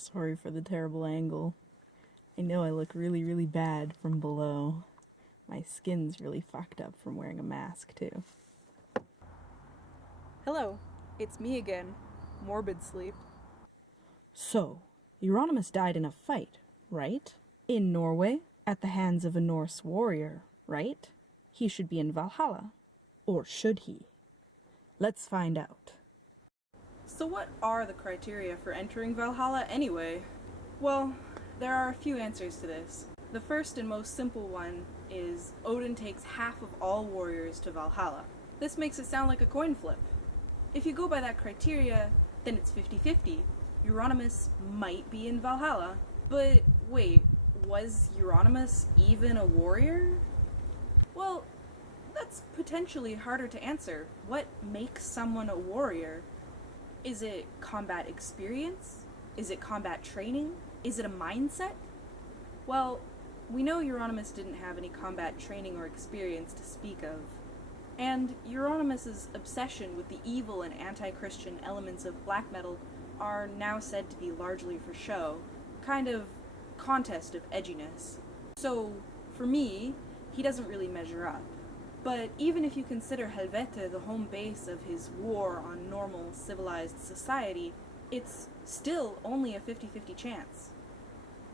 Sorry for the terrible angle. I know I look really, really bad from below. My skin's really fucked up from wearing a mask, too. Hello, it's me again, Morbid Sleep. So, Euronymous died in a fight, right? In Norway, at the hands of a Norse warrior, right? He should be in Valhalla. Or should he? Let's find out. So what are the criteria for entering Valhalla anyway? Well, there are a few answers to this. The first and most simple one is Odin takes half of all warriors to Valhalla. This makes it sound like a coin flip. If you go by that criteria, then it's 50-50. Euronymous might be in Valhalla. But wait, was Euronymous even a warrior? Well, that's potentially harder to answer. What makes someone a warrior? Is it combat experience? Is it combat training? Is it a mindset? Well, we know Euronymous didn't have any combat training or experience to speak of. And Euronymous' obsession with the evil and anti-Christian elements of black metal are now said to be largely for show, kind of contest of edginess. So, for me, he doesn't really measure up. But even if you consider Helvete the home base of his war on normal, civilized society, it's still only a 50-50 chance.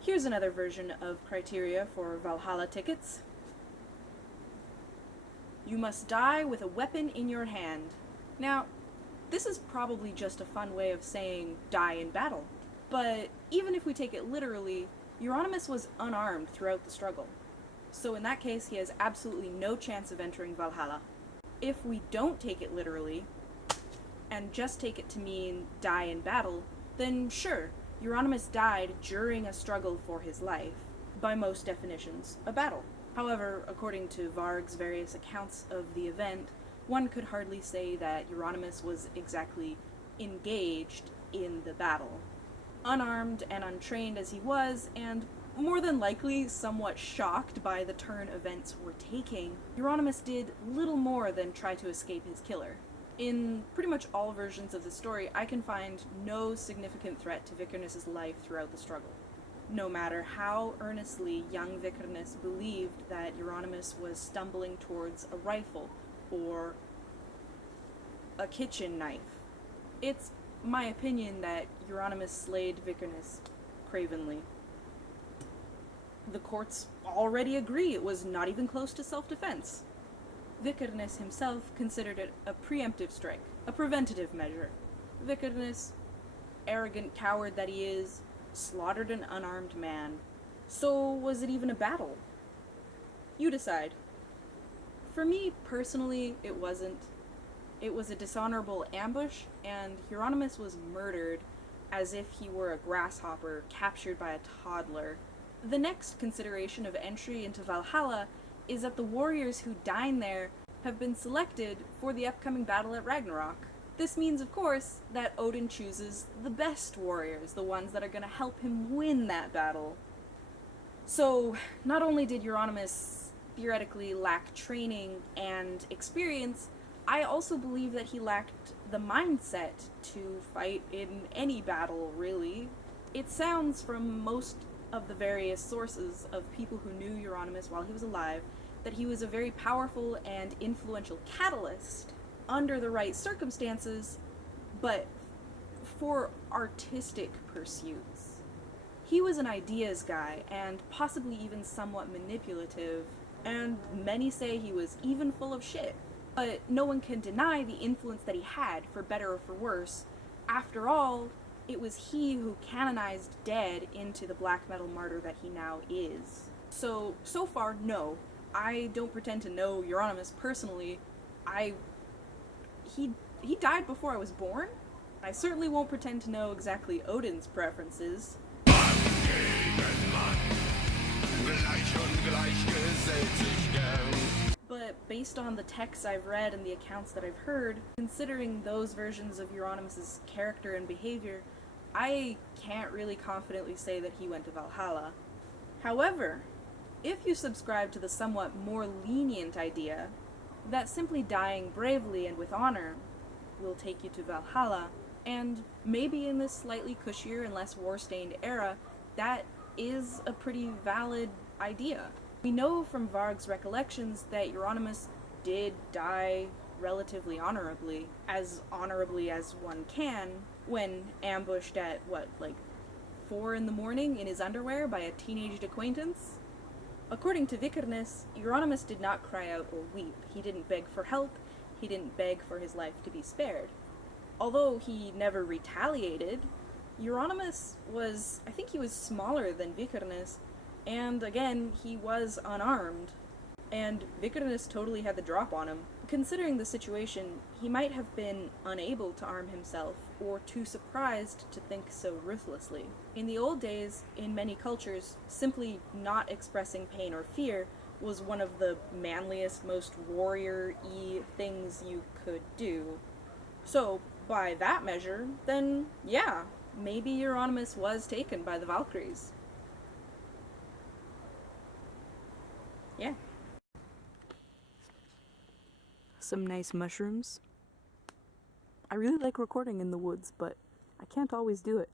Here's another version of criteria for Valhalla tickets. You must die with a weapon in your hand. Now, this is probably just a fun way of saying die in battle. But even if we take it literally, Euronymous was unarmed throughout the struggle. So in that case, he has absolutely no chance of entering Valhalla. If we don't take it literally, and just take it to mean die in battle, then sure, Euronymous died during a struggle for his life. By most definitions, a battle. However, according to Varg's various accounts of the event, one could hardly say that Euronymous was exactly engaged in the battle. Unarmed and untrained as he was, and more than likely somewhat shocked by the turn events were taking, Euronymous did little more than try to escape his killer. In pretty much all versions of the story, I can find no significant threat to Vikernes' life throughout the struggle. No matter how earnestly young Vikernes believed that Euronymous was stumbling towards a rifle or a kitchen knife. It's my opinion that Euronymous slayed Vikernes cravenly. The courts already agree it was not even close to self-defense. Vikernes himself considered it a preemptive strike, a preventative measure. Vikernes, arrogant coward that he is, slaughtered an unarmed man. So was it even a battle? You decide. For me, personally, it wasn't. It was a dishonorable ambush, and Euronymous was murdered as if he were a grasshopper captured by a toddler. The next consideration of entry into Valhalla is that the warriors who dine there have been selected for the upcoming battle at Ragnarok. This means, of course, that Odin chooses the best warriors, the ones that are going to help him win that battle. So, not only did Euronymous theoretically lack training and experience, I also believe that he lacked the mindset to fight in any battle, really. It sounds from most of the various sources of people who knew Euronymous while he was alive that he was a very powerful and influential catalyst under the right circumstances, but for artistic pursuits. He was an ideas guy, and possibly even somewhat manipulative, and many say he was even full of shit. But no one can deny the influence that he had, for better or for worse. After all, it was he who canonized Dead into the black metal martyr that he now is. So far, no. I don't pretend to know Euronymous personally. He died before I was born. I certainly won't pretend to know exactly Odin's preferences. But based on the texts I've read and the accounts that I've heard, considering those versions of Euronymous' character and behavior, I can't really confidently say that he went to Valhalla. However, if you subscribe to the somewhat more lenient idea that simply dying bravely and with honor will take you to Valhalla, And maybe in this slightly cushier and less war-stained era, that is a pretty valid idea. We know from Varg's recollections that Euronymous did die relatively honorably as one can, when ambushed at, what, like 4 in the morning in his underwear by a teenaged acquaintance? According to Vikernes, Euronymous did not cry out or weep. He didn't beg for help. He didn't beg for his life to be spared. Although he never retaliated, Euronymous was, I think he was smaller than Vikernes, and again, he was unarmed. And Vikernes totally had the drop on him. Considering the situation, he might have been unable to arm himself, or too surprised to think so ruthlessly. In the old days, in many cultures, simply not expressing pain or fear was one of the manliest, most warrior-y things you could do. So, by that measure, then yeah, maybe Euronymous was taken by the Valkyries. Yeah. Some nice mushrooms. I really like recording in the woods, but I can't always do it.